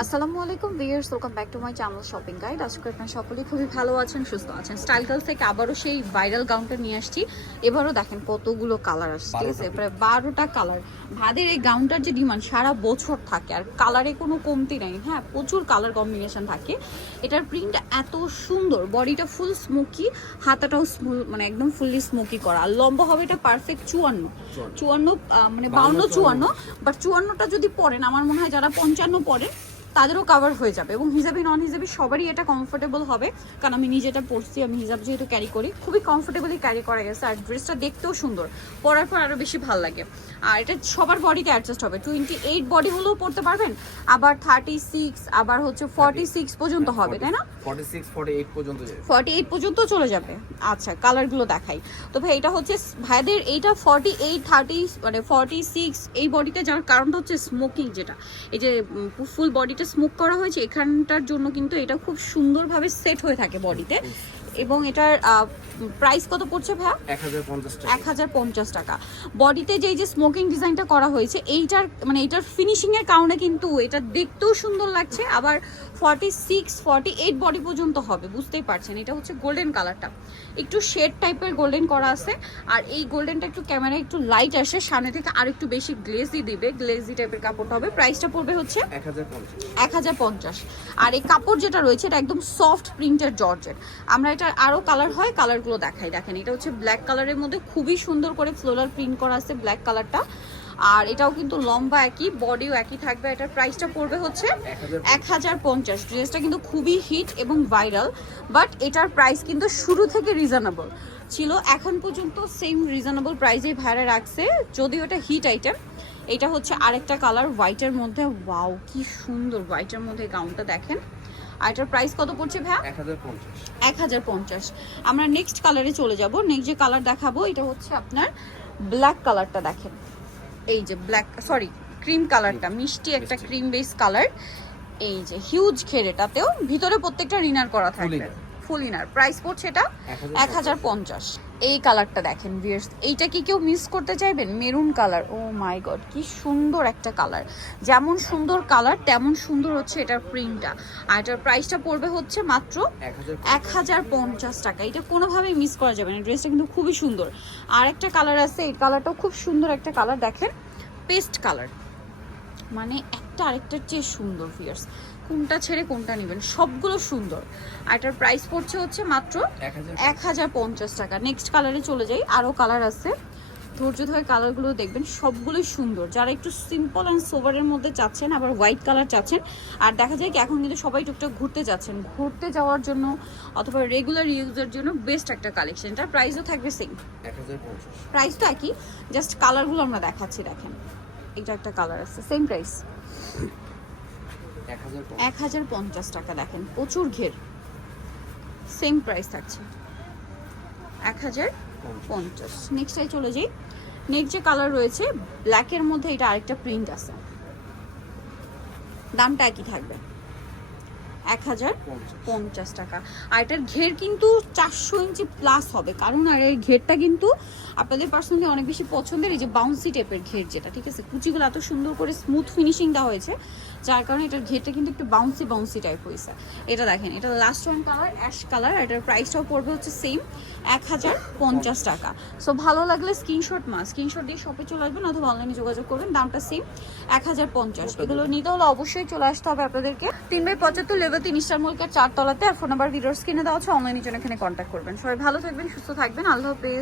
আসসালামু আলাইকুম viewers welcome back to my channel shopping guide. আজকে আপনারা সকলেই খুবই ভালো আছেন সুস্থ আছেন। স্টাইল গার্লস থেকে আবারও সেই ভাইরাল গাউনটা নিয়ে আসছি। এবারও দেখেন কতগুলো কালার আসছে। ঠিক আছে প্রায় বারোটা কালার। ভাদের এই গাউনটার যে ডিমান্ড সারা বছর থাকে। আর কালারে কোনো কমতি নাই। হ্যাঁ প্রচুর কালার কম্বিনেশন থাকে। এটার প্রিন্ট এত সুন্দর। বডিটা ফুল স্মোকি হাতাটাও মানে একদম ফুললি স্মোকি করা। আর লম্বা হবে এটা পারফেক্ট চুয়ান্ন। চুয়ান্ন। মানে বাউন্ন চুয়ান্ন। বাট চুয়ান্নটা যদি পরেন আমার মনে হয় যারা পঞ্চান্ন পরে তাদেরও কাভার হয়ে যাবে এবং হিজাবি নন হিজাবি সবারই এটা কমফোর্টেবল হবে। কারণ আমি নিজেটা পরছি আমি হিজাব যেহেতু ক্যারি করি খুবই কমফোর্টেবলি ক্যারি করা গেছে আর ড্রেসটা দেখতেও সুন্দর। পরার পর আরও বেশি ভালো লাগে। আর এটা সবার বডিতে অ্যাডজাস্ট হবে। টোয়েন্টি এইট বডি হলেও পরতে পারবেন আবার থার্টি সিক্স আবার হচ্ছে ফর্টি সিক্স পর্যন্ত হবে তাই না? 46 48 পর্যন্ত ফর্টি এইট পর্যন্ত চলে যাবে। আচ্ছা কালারগুলো দেখাই। তো ভাই এটা হচ্ছে ভাইদের এইটা ফর্টি এইট থার্টি মানে ফর্টি সিক্স এই বডিতে যার কারণটা হচ্ছে স্মোকিং যেটা। এই যে ফুল বডিটা স্মোক করা হয়েছে এখানটার জন্য কিন্তু এটা খুব সুন্দরভাবে সেট হয়ে থাকে বডিতে। এবং এটার প্রাইস কত পড়ছে ভাইয়া? এক হাজার পঞ্চাশ টাকা। বডিতে যেই যে স্মোকিং ডিজাইনটা করা হয়েছে এইটার মানে এটার ফিনিশিংয়ের এর কারণে কিন্তু এটা দেখতেও সুন্দর লাগছে আবার forty six forty eight body পর্যন্ত হবে বুঝতেই পারছেন? এটা হচ্ছে গোল্ডেন কালারটা একটু শেড টাইপের গোল্ডেন করা আছে আর এই গোল্ডেনটা একটু ক্যামেরা একটু লাইট আসে সামনে থেকে আর একটু বেশি গ্লেজি দিবে গ্লেজি টাইপের কাপড়টা হবে। প্রাইসটা পড়বে হচ্ছে এক হাজার পঞ্চাশ। আর এই কাপড় যেটা রয়েছে এটা একদম সফট প্রিন্টের জর্জের আমরা এটার আরও কালার হয় কালারগুলো দেখাই। দেখেন এটা হচ্ছে ব্ল্যাক কালারের মধ্যে খুবই সুন্দর করে ফ্লোরাল প্রিন্ট করা আছে ব্ল্যাক কালারটা আর এটাও কিন্তু লম্বা একই বডিও একই থাকবে। এটার প্রাইসটা পড়বে হচ্ছে এক হাজার পঞ্চাশ। ড্রেসটা কিন্তু খুবই হিট এবং ভাইরাল বাট এটার প্রাইস কিন্তু শুরু থেকে রিজনেবল ছিল। এখন পর্যন্ত সেম রিজনেবল প্রাইসেই ভাড়া রাখছে। যদিও এটা হিট আইটেম এটা হচ্ছে আরেকটা কালার হোয়াইটের মধ্যে। ওয়াও কি সুন্দর হোয়াইটের মধ্যে গাউনটা দেখেন। আর এটার প্রাইস কত পড়ছে ভাইয়া? 1050 এক হাজার পঞ্চাশ। আমরা নেক্সট কালারে চলে যাব। নেক্সট যে কালার দেখাবো এটা হচ্ছে আপনার ব্ল্যাক কালারটা দেখেন। এই যে ব্ল্যাক সরি ক্রিম কালারটা মিষ্টি একটা ক্রিম বেস কালার এই যে হিউজ ঘেরেটাতেও ভিতরে প্রত্যেকটা রিনার করা থাকবে। ফুল ইনার প্রাইস পড়ছে এটা এক হাজার পঞ্চাশ। এই কালারটা দেখেন ভিয়ার্স এইটা কি কেউ মিস করতে চাইবেন? Maroon colour oh my god কি সুন্দর একটা কালার যেমন সুন্দর কালার তেমন সুন্দর হচ্ছে এটার প্রিন্টটা আর এটার প্রাইসটা পড়বে হচ্ছে মাত্র 1050 এক হাজার পঞ্চাশ টাকা। এটা কোনোভাবেই মিস করা যাবে না। ড্রেসটা কিন্তু খুবই সুন্দর। আর একটা কালার আছে, এই কালারটাও খুব সুন্দর একটা কালার দেখেন পেস্ট কালার মানে একটা আরেকটার চেয়ে সুন্দর ফিয়ার্স কোনটা ছেড়ে কোনটা নেবেন। সবগুলো সুন্দর। আর এটার প্রাইস পড়ছে হচ্ছে মাত্র এক হাজার পঞ্চাশ টাকা। নেক্সট কালারে চলে যাই। আরও কালার আছে। ধৈর্য ধরে কালারগুলো দেখবেন সবগুলোই সুন্দর। যারা একটু সিম্পল অ্যান্ড সোভারের মধ্যে চাচ্ছেন আবার হোয়াইট কালার চাচ্ছেন আর দেখা যায় কি এখন কিন্তু সবাই টুকটাক ঘুরতে যাচ্ছেন। ঘুরতে যাওয়ার জন্য অথবা রেগুলার ইউজের জন্য বেস্ট একটা কালেকশন এটার প্রাইসও থাকবে সেম 1050 প্রাইস তো একই জাস্ট কালারগুলো আমরা দেখাচ্ছি দেখেন। এটা একটা কালার আছে সেম প্রাইস 1050 এক হাজার পঞ্চাশ। টাকা দেখেন, প্রচুর ঘের। সেম প্রাইস থাকছে। এক হাজার পঞ্চাশ। নেক্সটাই চলে যাই। নেক্সট যে কালার রয়েছে ব্ল্যাকের মধ্যে এটা আরেকটা প্রিন্ট আছে। দামটা একই থাকবে। এক হাজার পঞ্চাশ। টাকা। আর এটার ঘের কিন্তু চারশো ইঞ্চি প্লাস হবে। কারণ আর এই ঘেরটা কিন্তু আপনাদের পার্সোনালি অনেক বেশি পছন্দের এই যে বাউন্সি টাইপের ঘের যেটা ঠিক আছে? কুচিগুলো এত সুন্দর করে স্মুথ ফিনিশিং দেওয়া হয়েছে যার কারণে এটার ঘেরটা কিন্তু একটু বাউন্সি বাউন্সি টাইপ হয়েছে। এটা দেখেন এটা last one colour ash colour এটার প্রাইসটাও পড়বে হচ্ছে সেম এক হাজার পঞ্চাশ টাকা। সো ভালো লাগলে স্ক্রিনশট মা স্ক্রিনশট দিয়ে শপে চলে আসবেন অথবা অনলাইনে যোগাযোগ করবেন। দামটা সেম এক হাজার পঞ্চাশ। এগুলো নিতে হলে অবশ্যই চলে আসতে হবে আপনাদেরকে। তিন বাই পঁচাত্তর লেভেল তিন স্টার মলকের চারতলাতে আর ফোন নাম্বার ভিডিওর স্ক্রিনে দেওয়া আছে। অনলাইনের জন্য এখানে কন্ট্যাক্ট করবেন। সবাই ভালো থাকবেন সুস্থ থাকবেন। আল্লাহ হাফেজ।